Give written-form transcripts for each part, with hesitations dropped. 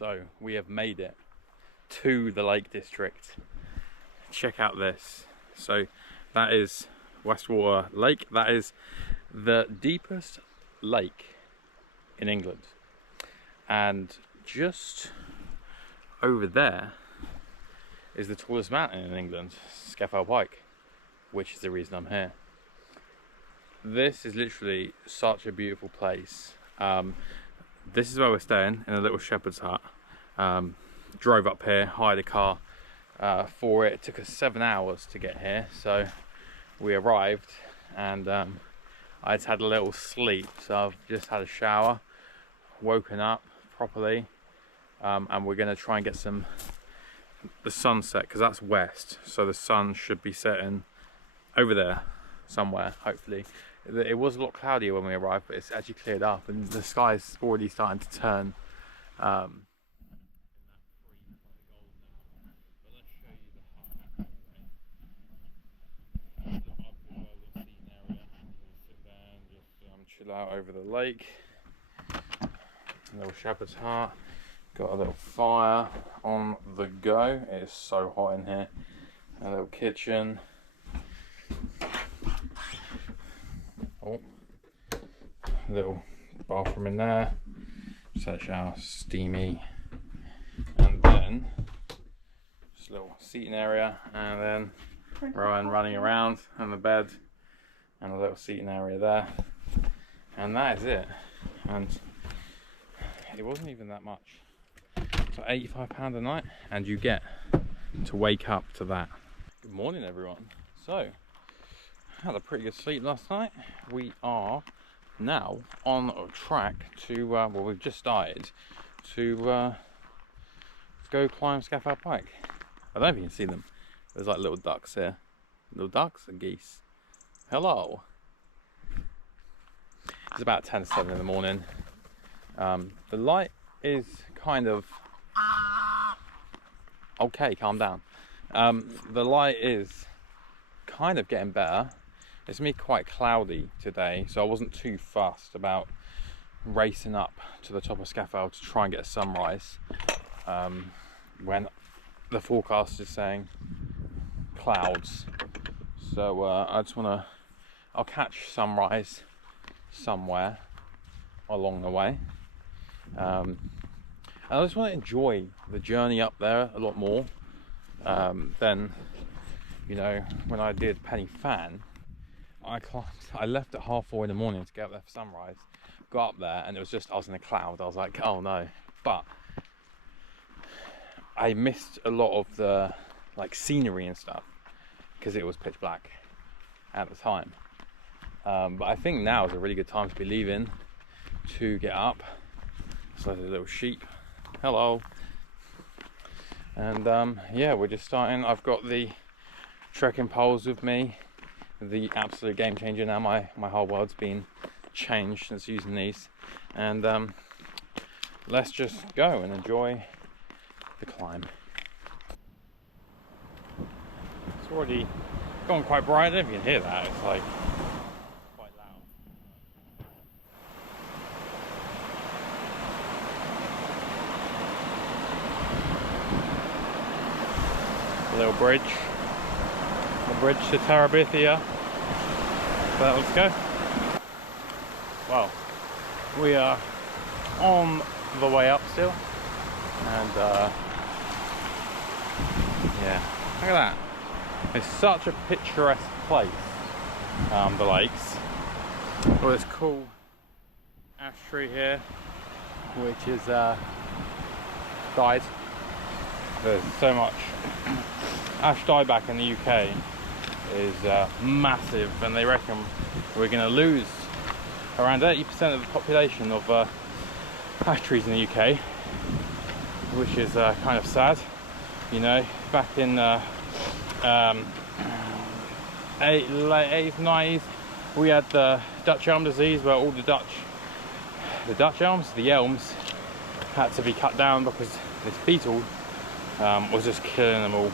So we have made it to the Lake District. Check out this. So that is Westwater Lake. That is the deepest lake in England. And just over there is the tallest mountain in England, Scafell Pike, which is the reason I'm here. This is literally such a beautiful place. This is where we're staying, in a little shepherd's hut. Drove up here, hired a car for it. It took us 7 hours to get here, so we arrived and I'd had a little sleep, so I've just had a shower, woken up properly, and we're going to try and get the sunset, because that's west, so the sun should be setting over there somewhere, hopefully. It was a lot cloudier when we arrived, but it's actually cleared up and the sky's already starting to turn. Chill out over the lake. A little shepherd's hut. Got a little fire on the go. It is so hot in here. A little kitchen. Oh, little bathroom in there. Just had a shower, steamy. And then just a little seating area, and then Ryan running around, and the bed, and a little seating area there. And that is it. And it wasn't even that much. So £85 a night, and you get to wake up to that. Good morning, everyone. So, had a pretty good sleep last night. We are now on track to, well, we've just started to go climb Scafell Pike. I don't know if you can see them. There's like little ducks here. Little ducks and geese. Hello. It's about 10 to 7 in the morning. The light is kind of... Okay, calm down. The light is kind of getting better. It's gonna be quite cloudy today, so I wasn't too fussed about racing up to the top of Scafell to try and get a sunrise when the forecast is saying clouds. So I just wanna... I'll catch sunrise somewhere along the way. And I just want to enjoy the journey up there a lot more than, you know, when I did Penny Fan. I left at 4:30 in the morning to get up there for sunrise. Got up there and it was just, I was in a cloud. I was like, oh no. But I missed a lot of the like scenery and stuff because it was pitch black at the time. But I think now is a really good time to be leaving to get up. So there's a little sheep. Hello. And yeah, we're just starting. I've got the trekking poles with me. The absolute game changer now. My whole world's been changed since using these. And let's just go and enjoy the climb. It's already gone quite bright. I don't know if you can hear that. It's like quite loud. A little bridge. The bridge to Terabithia. So let's go. Well, we are on the way up still, and yeah, look at that. It's such a picturesque place, the lakes. Well, this cool ash tree here, which is died. There's so much ash dieback in the UK is massive, and they reckon we're going to lose around 80% of the population of ash trees in the UK, which is kind of sad. You know, back in late 80s, 90s, we had the Dutch elm disease, where all the elms had to be cut down because this beetle was just killing them all.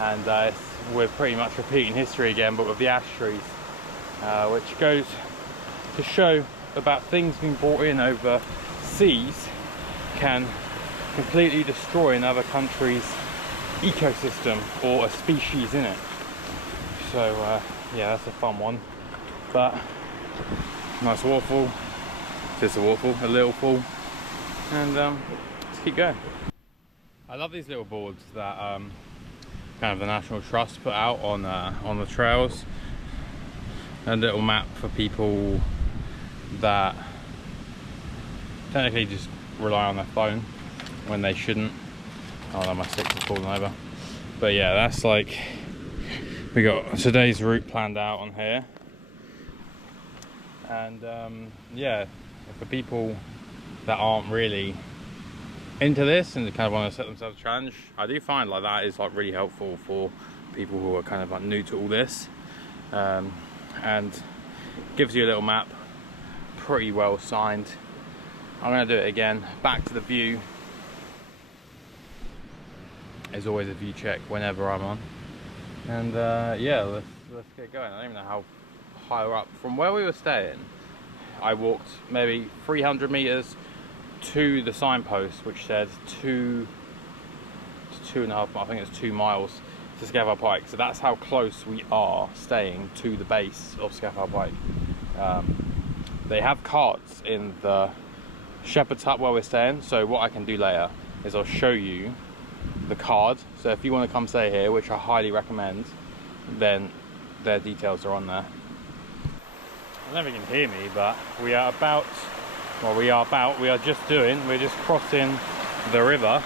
And we're pretty much repeating history again, but with the ash trees, which goes to show about things being brought in overseas can completely destroy another country's ecosystem or a species in it. So yeah, that's a fun one. But nice waterfall, just a waterfall, a little fall, and let's keep going. I love these little boards that kind of the National Trust put out on the trails. A little map for people that technically just rely on their phone when they shouldn't. Oh no, my sticks are falling over. But yeah, that's like, we got today's route planned out on here. And yeah, for people that aren't really into this and kind of want to set themselves a challenge, I do find like that is like really helpful for people who are kind of like new to all this. And gives you a little map, pretty well signed. I'm going to do it again. Back to the view. There's always a view check whenever I'm on. And yeah, let's get going. I don't even know how high we're up. From where we were staying, I walked maybe 300 meters to the signpost, which said 2 to 2.5, I think it's 2 miles to Scafell Pike. So that's how close we are staying to the base of Scafell Pike. They have carts in the shepherd's hut where we're staying, so what I can do later is I'll show you the card. So if you want to come stay here, which I highly recommend, then their details are on there. I don't know if you can hear me, but we are just crossing the river,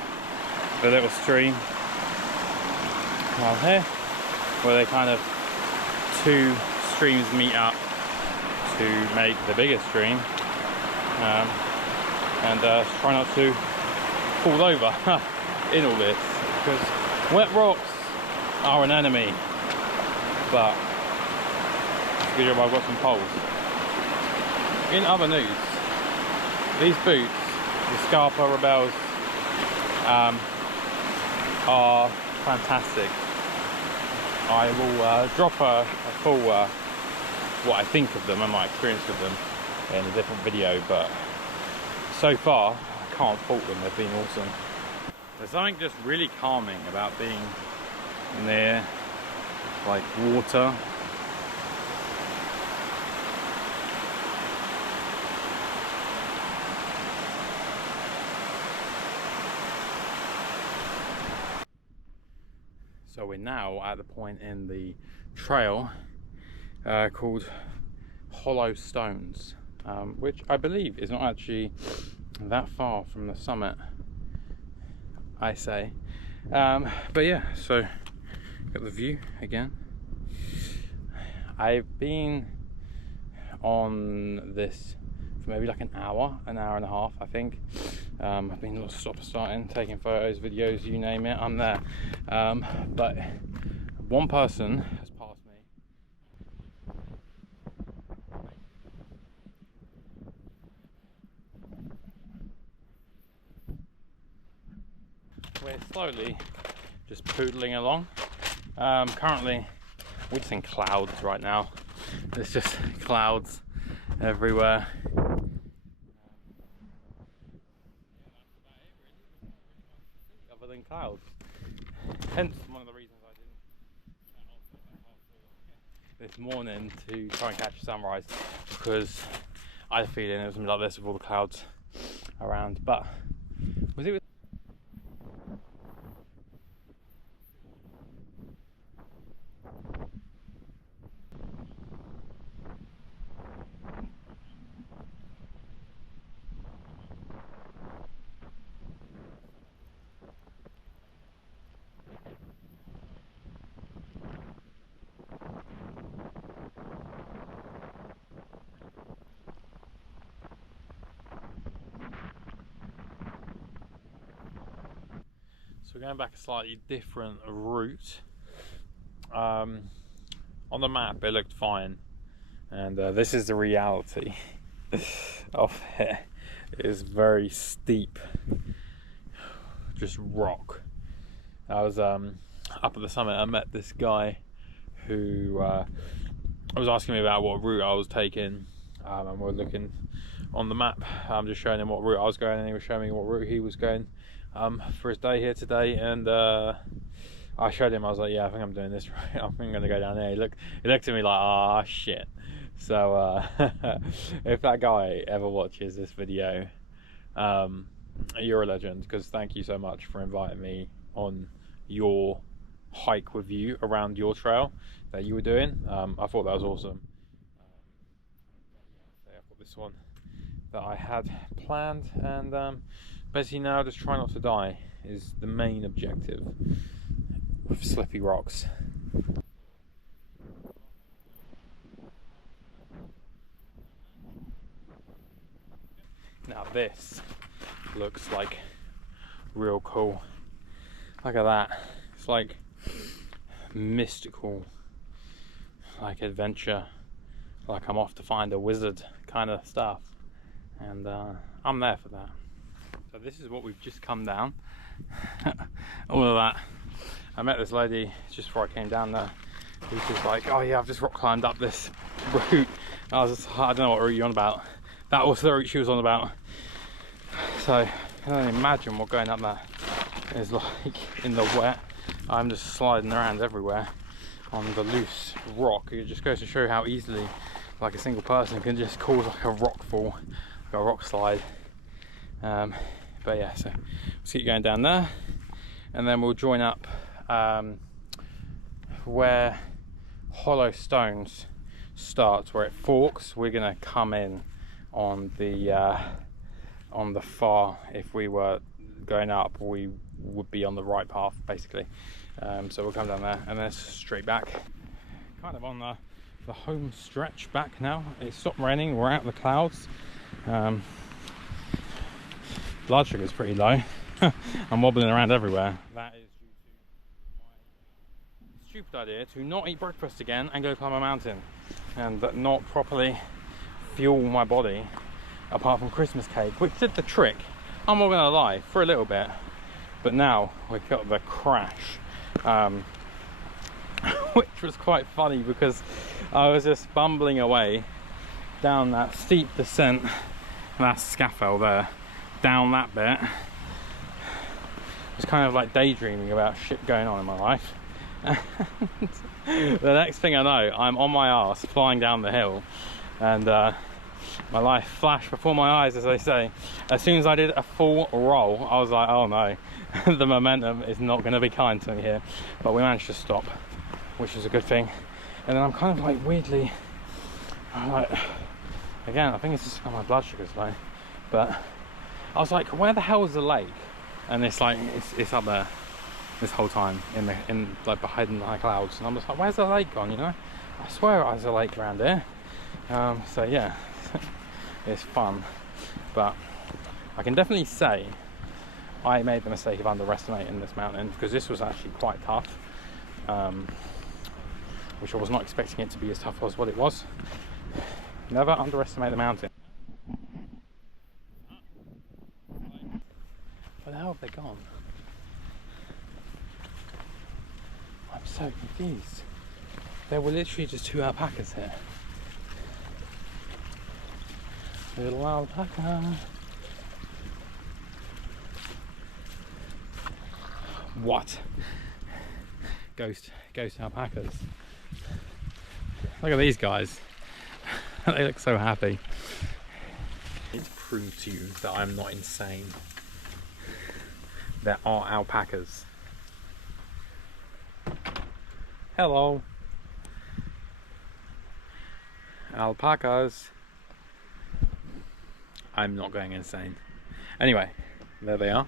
the little stream around here, where they kind of 2 streams meet up to make the biggest stream, and try not to fall over in all this, because wet rocks are an enemy. But it's a good job I've got some poles. In other news, these boots, the Scafell Rebels, are fantastic. I will drop a full what I think of them and my experience with them in a different video, but so far I can't fault them. They've been awesome. There's something just really calming about being near like water. So we're now at the point in the trail called Hollow Stones, which I believe is not actually that far from the summit, I say. But yeah, so got the view again. I've been on this for maybe like an hour and a half, I think. I've been starting, taking photos, videos, you name it, I'm there. But one person has passed me. We're slowly just poodling along. Currently, we're just in clouds right now. There's just clouds everywhere. Other than clouds. Hence one of the reasons I didn't this morning to try and catch a sunrise, because I had a feeling it was going to be like this with all the clouds around. But was it? So we're going back a slightly different route. On the map it looked fine, and this is the reality of it. It is very steep, just rock. I was up at the summit. I met this guy who was asking me about what route I was taking, and we're looking on the map. I'm just showing him what route I was going, and he was showing me what route he was going for his day here today. And I showed him, I was like, yeah, I think I'm doing this right. I think I'm going to go down there. He looked at me like, ah, shit. So if that guy ever watches this video, you're a legend, because thank you so much for inviting me on your hike with you around your trail that you were doing. I thought that was awesome. I've got this one that I had planned, and basically now just try not to die is the main objective with slippy rocks. Now this looks like real cool. Look at that. It's like mystical, like adventure, like I'm off to find a wizard kind of stuff, and I'm there for that. So this is what we've just come down. All of that. I met this lady just before I came down there, who's just like, oh yeah, I've just rock climbed up this route. I was just, I don't know what route you're on about. That was the route she was on about. So I can only imagine what going up there is like in the wet. I'm just sliding around everywhere on the loose rock. It just goes to show how easily like a single person can just cause like a rock fall, like a rock slide. But yeah, so let's keep going down there, and then we'll join up where Hollow Stones starts, where it forks. We're gonna come in on the far. If we were going up, we would be on the right path basically. So we'll come down there and then straight back. Kind of on the home stretch back now. It stopped raining, we're out of the clouds. Blood sugar's pretty low. I'm wobbling around everywhere. That is due to my stupid idea to not eat breakfast again and go climb a mountain, and not properly fuel my body apart from Christmas cake, which did the trick, I'm not gonna lie, for a little bit. But now we've got the crash, which was quite funny because I was just bumbling away down that steep descent. That's Scafell there, down that bit. I was kind of like daydreaming about shit going on in my life. The next thing I know, I'm on my arse flying down the hill, and my life flashed before my eyes, as they say. As soon as I did a full roll, I was like, oh no, the momentum is not going to be kind to me here. But we managed to stop, which is a good thing. And then I'm kind of like weirdly, like, again, I think it's just my blood sugar's low, but I was like, where the hell is the lake? And it's like, it's up there this whole time, in like behind the high clouds. And I'm just like, where's the lake gone, you know? I swear there's a lake around here. So yeah, it's fun, but I can definitely say I made the mistake of underestimating this mountain, because this was actually quite tough, which I was not expecting it to be as tough as what it was. Never underestimate the mountain. Where the hell have they gone? I'm so confused. There were literally just 2 alpacas here. Little alpaca. What? Ghost alpacas. Look at these guys. They look so happy. It's proved to you that I'm not insane. There are alpacas. Hello. Alpacas. I'm not going insane. Anyway, there they are.